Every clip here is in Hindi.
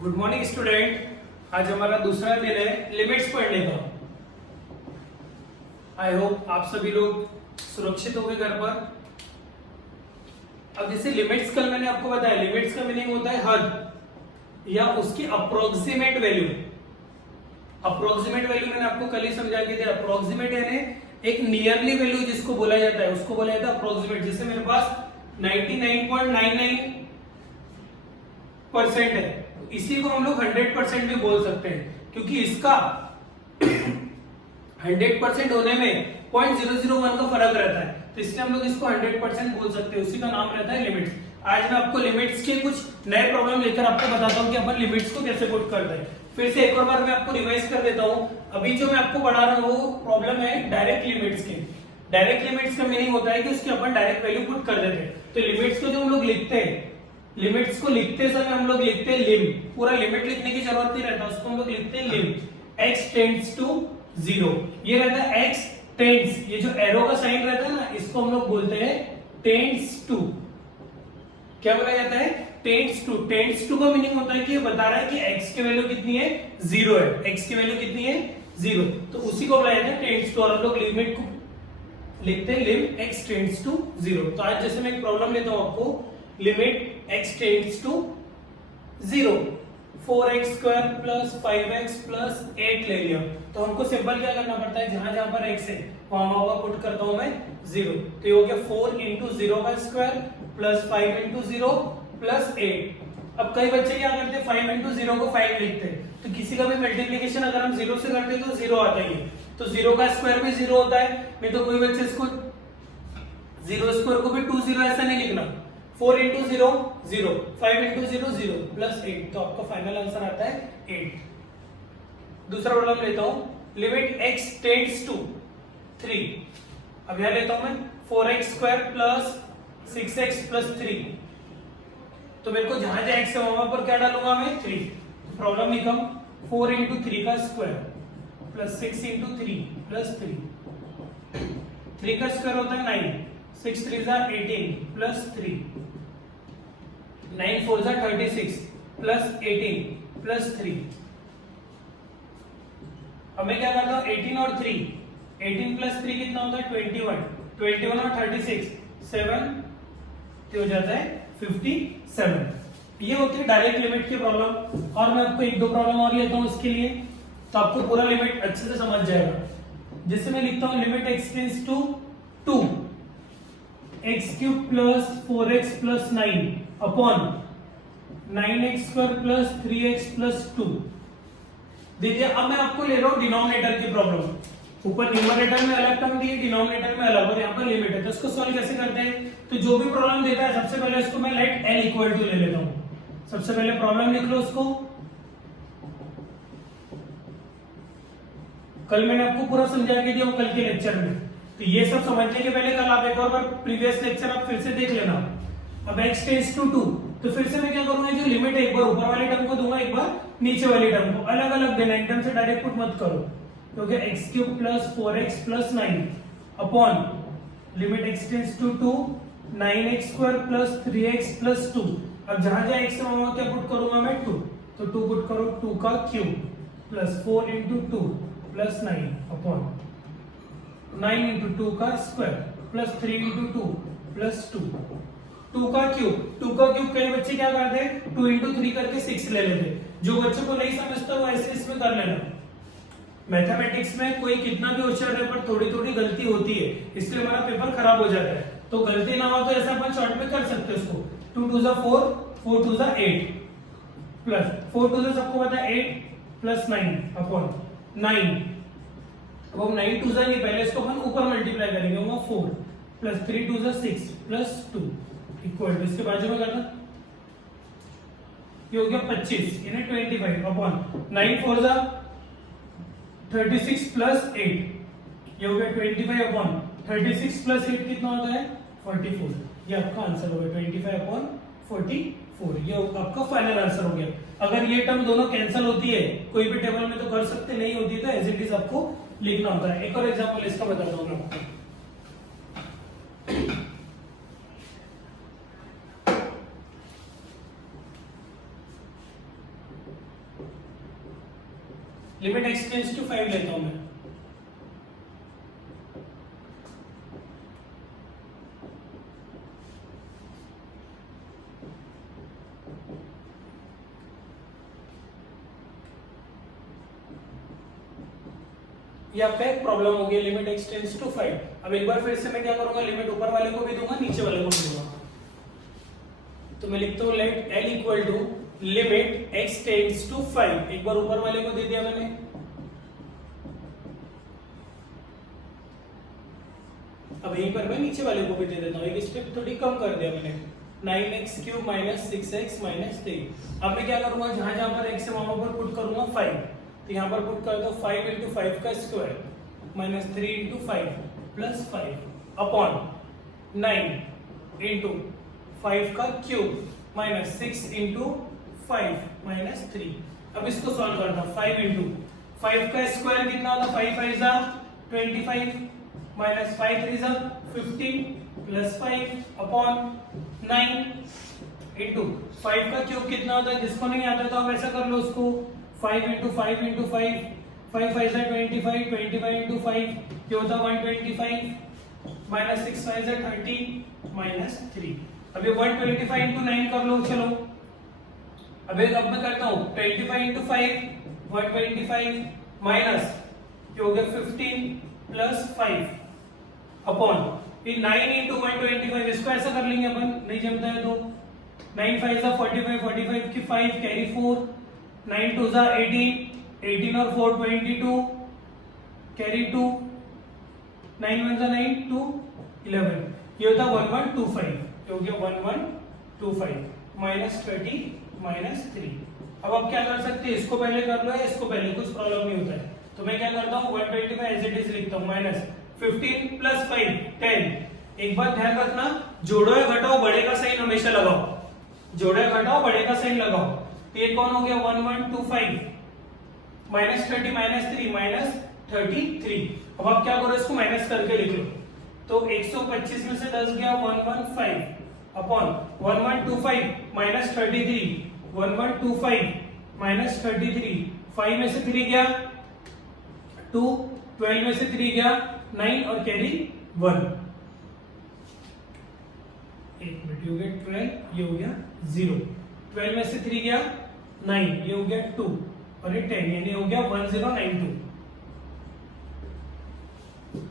Good morning student. आज हमारा दूसरा दिन है लिमिट्स पढ़ने का। आई होप आप सभी लोग सुरक्षित होंगे घर पर। अब जैसे लिमिट्स, कल मैंने आपको बताया लिमिट्स का मीनिंग होता है हद या उसकी अप्रोक्सीमेट वैल्यू। अप्रोक्सीमेट वैल्यू मैंने आपको कल ही समझा के दिया। अप्रोक्सीमेट यानी एक नियरली वैल्यू जिसको बोला जाता है उसको बोला जाता है अप्रोक्सीमेट। जैसे मेरे पास 99.99% है, इसी को हम लोग 100% भी बोल सकते हैं, क्योंकि इसका 100% होने में 0.001 का फर्क रहता है, तो इसलिए हम लोग इसको 100% बोल सकते हैं। उसी का नाम रहता है लिमिट्स। आज मैं आपको लिमिट्स के कुछ नए प्रॉब्लम लेकर आपको बताता हूं कि अपन लिमिट्स को कैसे पुट करते हैं। फिर से एक और बार मैं आपको रिवाइज कर देता हूं। अभी जो मैं आपको पढ़ा रहा हूं वो प्रॉब्लम है डायरेक्ट लिमिट्स के। डायरेक्ट लिमिट्स का मीनिंग होता है कि उसकी अपन डायरेक्ट वैल्यू पुट कर देते हैं। तो लिमिट्स को जो हम लोग लिखते हैं, लिमिट्स को लिखते समय हम लोग लिखते हैं लिम। पूरा लिमिट लिखने की जरूरत नहीं रहता, उसको हम लोग लिखते हैं लिम। x टेंड्स टू 0, ये रहता है x टेंड्स, ये जो एरो का साइन रहता है ना, इसको हम लोग बोलते हैं टेंड्स टू। क्या बोला जाता है? Tends to. टेंड्स टू का मीनिंग होता है कि ये बता रहा है कि x की वैल्यू कितनी है? 0 है। x की वैल्यू कितनी है? 0। तो उसी को बोला जाता है टेंड्स टू, और हम लोग लिमिट को लिखते हैं लिम x टेंड्स टू 0। तो आज जैसे मैं एक प्रॉब्लम लेता हूं आपको, limit x tends to 0, 4x square plus 5x plus 8 ले लिया। तो हमको सिंपल क्या करना पड़ता है, जहां जहां पर x है वहां पुट करता हूं मैं 0। तो ये हो गया 4 इंटू 0 का स्क्वायर प्लस 5 इंटू 0 प्लस 8। अब कई बच्चे क्या करते हैं, 5 इंटू 0 को 5 लिखते हैं। तो किसी का भी मल्टीप्लीकेशन अगर हम 0 से करते हैं तो 0 आता ही है। तो 0 का स्क्वायर भी 0 होता है। नहीं तो कोई बच्चे इसको 0 स्क्वायर को भी 2 0 ऐसा नहीं लिखना। 4 इंटू 0 0, 5 इंटू 0 0 प्लस 8। तो आपका फाइनल आंसर आता है 8। दूसरा प्रॉब्लम लेता हूं, लिमिट x टेंड्स टू 3। अब यहां लेता हूं मैं 4x square plus 6x plus 3। तो मेरे को जहां जहां x है वहां पर क्या डालूंगा मैं? 3। प्रॉब्लम लिखा 4 इंटू 3 का स्क्वायर प्लस 6 इंटू 3 प्लस 3। 3 का स्क्वायर होता है 9, 6 3 जा 18 प्लस 3, 9 4 जा 36 प्लस 18 प्लस 3। अब मैं क्या करता हूं, 18 और 3, 18 प्लस 3 कितना होता है? 21, 21 और 36 7 हो जाता है 57। ये होती है डायरेक्ट लिमिट की प्रॉब्लम। और मैं आपको एक दो प्रॉब्लम और लेता हूं इसके लिए, तो आपको पूरा लिमिट अच्छे से समझ जाएगा। जैसे मैं लिखता हूं limit x tends to 2, x cube plus 4x plus 9 upon 9x square plus 3x plus 2। देखिए अब मैं आपको ले रहा हूं डिनोमिनेटर की प्रॉब्लम। ऊपर न्यूमरेटर में अलग टर्म दी है, डिनोमिनेटर में अलग, और यहाँ पर लिमिट है। तो इसको सॉल्व कैसे करते हैं? तो जो भी प्रॉब्लम देता है सबसे पहले इसको मैं लेट l इक्वल टू ले लेता हूं। सबसे पहले प्रॉब्लम लिख लो उसको। कल मैंने आपको पूरा समझा के दिया कल के लेक्चर में। तो ये सब समझने के पहले कल आप एक और बार प्रीवियस लेक्चर आप फिर से देख लेना। अब x टेंड्स टू 2, तो फिर से मैं क्या करूंगा, जो लिमिट है एक बार ऊपर वाले टर्म को दूंगा, एक बार नीचे वाले टर्म को। अलग अलग देना, एकदम से डायरेक्ट पुट मत करो। तो क्या x cube plus 4x plus 9 upon limit x tends to 2 9x square plus 3x plus 2। अब जहां जहां x है वहां क्या पुट करूंगा मैं? 2। तो 2 पुट करो, 2 का cube plus 4 into 2 plus 9 upon 9 into 2 का स्क्वायर प्लस 3 इंटू 2 प्लस 2। 2 का क्यूब कई बच्चे क्या करते हैं, 2 इंटू 3 करके 6 ले लेते। जो बच्चों को नहीं समझता वो ऐसे इसमें कर लेना। मैथमेटिक्स में कोई कितना भी होशियार है पर थोड़ी थोड़ी गलती होती है, इसलिए हमारा पेपर खराब हो जाता है। तो गलती ना हो तो ऐसा अपन शॉर्ट में कर सकते हैं उसको। 2 2 जा 4, 4 2 जा 8 प्लस 4 2 जा सबको पता है 8 प्लस 9 अपॉन 9। अब हम 9 2 जा नहीं, पहले इसको अपन ऊपर मल्टीप्लाई करेंगे, होगा 4 प्लस 3 2 जा 6 प्लस 2 इक्वल टू, इसके बाजू में करना, ये हो गया 25 यानी 25 अपॉन 9 4 जा 36 प्लस 8, ये हो गया 25 अपॉन 36 प्लस 8 कितना होता है? 44। ये आपका आंसर हो गया 25 अपॉन 44। ये आपका फाइनल आंसर हो गया। अगर ये टर्म दोनों कैंसिल होती है कोई भी टेबल में तो कर सकते, नहीं होती तो एज इट इज आपको लिखना होता है। एक और एग्जांपल इसका बताता हूं मैं आपको। लिमिट x टेंड्स टू 5 लेता हूं मैं। ये आपका एक प्रॉब्लम हो गया, लिमिट x टेंड्स टू 5। अब एक बार फिर से मैं क्या करूंगा, लिमिट ऊपर वाले को भी दूंगा, नीचे वाले को भी दूंगा। तो मैं लिखता हूं let l equal to limit x tends to 5। एक बार ऊपर वाले को दे दिया मैंने, अब यहीं पर मैं नीचे वाले को भी दे देता हूं। एक स्टेप थोड़ी कम कर दिया मैंने, 9x cube minus 6x minus 3। अब मैं क्या करूंगा, जहां जहां पर x है वहां पर पुट करूंगा 5। तो यहाँ पर पुट कर दो 5 इंटू 5 का square minus 3 into 5 plus 5 upon 9 into 5 का क्यूब माइनस 6 इंटू 5 माइनस 3। अब इसको सॉल्व करना, 5 इंटू 5 का स्क्वायर कितना होता है, 5 5 जा 25 माइनस 5 3 जा 15 प्लस 5 अपॉन 9 इंटू 5 का क्यूब कितना होता है, जिसको नहीं आता तो आप ऐसा कर लो उसको 5 इंटू 5 इंटू 5, 5 5 जा 25, 25 इंटू 5 ये होता 125 माइनस 6 5 जा 30 माइनस 3। अब ये 125 इंटू 9 कर लो, चलो अब मैं करता हूँ 25 इंटू 5 125 माइनस ये हो गया 15 प्लस 5 अपॉन ये 9 इंटू 125। इसको ऐसा कर लेंगे अपन, नहीं जमता है तो 9 5 जा 45, 45 की 5 कैरी 4, 9 2 जा 18, 18 और 4 22 कैरी 2, 9 1 जा 9 2 11। ये होता 1125, ये हो गया 1125 माइनस 20 माइनस 3। अब आप क्या कर सकते हैं, इसको पहले कर लो या इसको पहले, कुछ प्रॉब्लम नहीं होता है। तो मैं क्या करता हूँ 125 एज इट इज लिखता हूँ माइनस 15 प्लस 5 10। एक बात ध्यान रखना, जोड़ो या घटाओ बड़े का साइन हमेशा लगाओ, जोड़ो या घटाओ बड़े का साइन लगाओ। तो ये कौन हो गया 1125 माइनस 30 माइनस 3 माइनस 33। अब आप क्या करो, इसको माइनस करके लिख लो। तो 125 में से 10 गया 115 अपॉन 1125 माइनस 33, 1125 माइनस 33, 5 में से 3 गया 2, 12 में से 3 गया 9 और कैरी 1। एक मिनट, ये हो गया 12, ये हो गया 0, 12 में से 3 गया 9, ये हो गया 2 और ये 10, यानी हो गया 1092।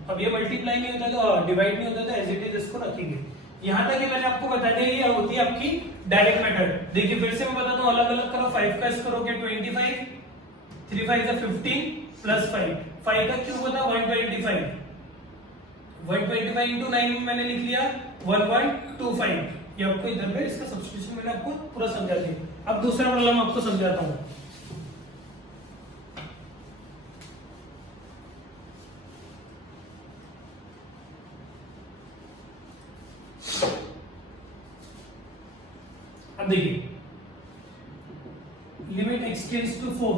अब ये मल्टीप्लाई नहीं होता तो डिवाइड नहीं होता तो एज इट इज इसको रखेंगे। यहां तक ये मैंने आपको बता दिया, ये होती है आपकी डायरेक्ट मेथड। देखिए फिर से मैं बताता हूं, अलग अलग करो। 5 का स्क्वायर हो गया 25, 3 5 जा 15 प्लस 5, 5 का क्यूब होता 125, 125 इंटू 9 मैंने लिख लिया 1125। ये आपको इधर पे इसका सब्स्टिट्यूशन मैंने आपको पूरा समझा दिया। अब दूसरा प्रॉब्लम आपको समझाता हूं। अब देखिए limit x tends to 4,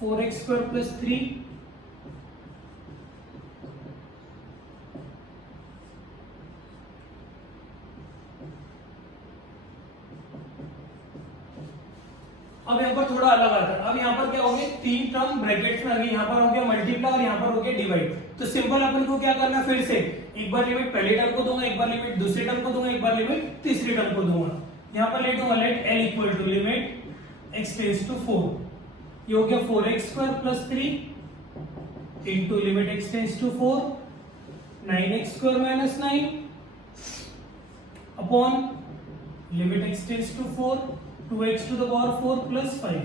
4x square plus 3 अब यहाँ पर थोड़ा अलग आता है। अब यहाँ पर क्या हो गया, 3 टर्म ब्रैकेट्स में आ गई, यहाँ पर हो गया मल्टीप्लाई और यहाँ पर हो गया डिवाइड। तो सिंपल अपन को क्या करना, फिर से एक बार लिमिट पहले टर्म को दूंगा, एक बार लिमिट दूसरे टर्म को दूंगा, एक बार लिमिट तीसरी टर्म को दूंगा। यहाँ पर ले दूंगा let l equal to limit x tends to 4, ये हो गया 4x square plus 3 into limit x tends to 4 9x square minus 9 upon limit x tends to 4 2x to the power 4 plus 5।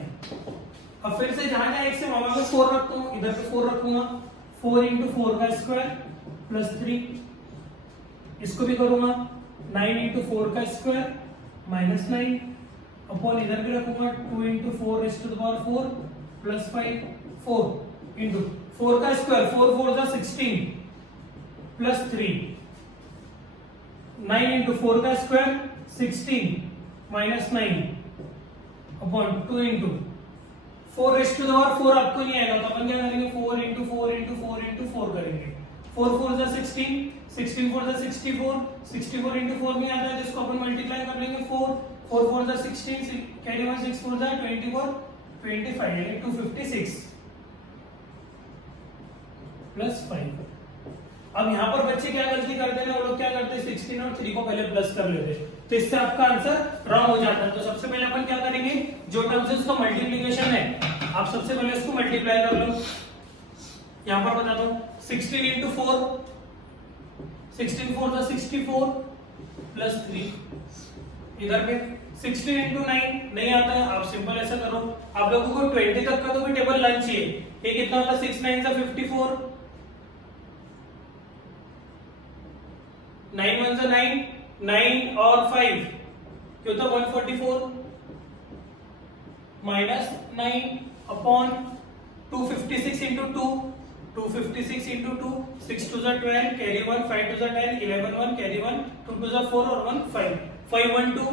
अब फिर से जहां जहां x है वहां पर 4 रखता हूं, इधर पे 4 रखूंगा, 4 इंटू 4 का स्क्वायर प्लस 3, इसको भी करूंगा 9 इंटू 4 का स्क्वायर माइनस 9 अपॉन इधर भी रखूंगा 2 into 4 raise to the power 4 plus 5, 4 into 4 का स्क्वायर 4 4 जा 16 प्लस 3, 9 इंटू 4 का square 16 minus 9 upon 2 into 4 raise to the power 4 आपको नहीं आएगा तो अपन क्या करेंगे 4 इंटू 4 इंटू 4 इंटू 4 करेंगे। 4 4 जा 16, 16 4 जा 64, 64 इंटू 4 नहीं आता है जिसको अपन मल्टीप्लाई कर लेंगे 4 4 4 जा 16 कैरी 1 6 4 जा 24 25 यानी 256 प्लस 5। अब यहाँ पर बच्चे क्या गलती करते हैं, वो लोग क्या करते हैं 16 और 3 को पहले प्लस कर लेते हैं, तो इससे आपका आंसर रॉन्ग हो जाता है। तो सबसे पहले अपन क्या करेंगे, जो टर्म्स है उसका मल्टीप्लीकेशन है, आप सबसे पहले उसको मल्टीप्लाई कर लो। यहाँ पर बता दो 16 इंटू 4, 16 4 = 64 प्लस 3। इधर पे 16 इंटू 9 नहीं आता है, आप सिंपल ऐसा करो, आप लोगों को 20 तक का तो भी टेबल लाना चाहिए। ये कितना होता है 6 9 = 54, 9 1 = 9, 9 और 5 क्या होता है 144 minus 9 upon 256 into 2, 256 into 2, 6 2 = 12, carry 1, 5 2 = 10, 11 1, carry 1, 2 2 = 4 और 1 5, 5 1 2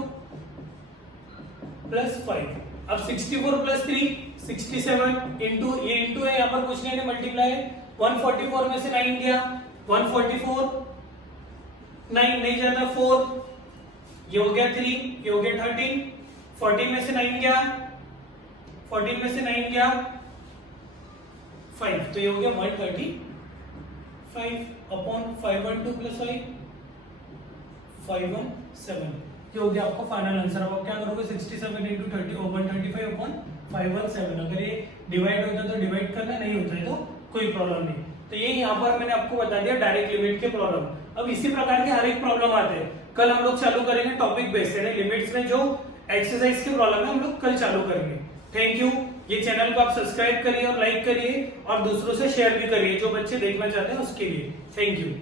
प्लस 5। अब 64 प्लस 3 67 इंटू, ये इंटू है यहाँ पर कुछ नहीं है, मल्टीप्लाई। 144 में से 9 गया, 144 9 नहीं जाता 4, ये हो गया 3, ये हो गया 13, 14 में से 9 गया, 14 में से 9 गया 5, तो ये हो गया 135 अपॉन 512 प्लस 5 517, ये हो गया आपका फाइनल आंसर। अब आप क्या करोगे 67 इंटू 30 135 अपॉन 517। अगर ये डिवाइड होता है तो डिवाइड करना, नहीं होता है तो कोई प्रॉब्लम नहीं। तो ये यहाँ पर मैंने आपको बता दिया डायरेक्ट लिमिट के प्रॉब्लम। अब इसी प्रकार के हर एक प्रॉब्लम आते हैं, कल हम लोग चालू करेंगे टॉपिक बेस्ड, यानी लिमिट्स में जो एक्सरसाइज के प्रॉब्लम है हम लोग कल चालू करेंगे। Thank you. ये चैनल को आप सब्सक्राइब करिए और लाइक करिए और दूसरों से शेयर भी करिए, जो बच्चे देखना चाहते हैं उसके लिए। Thank you.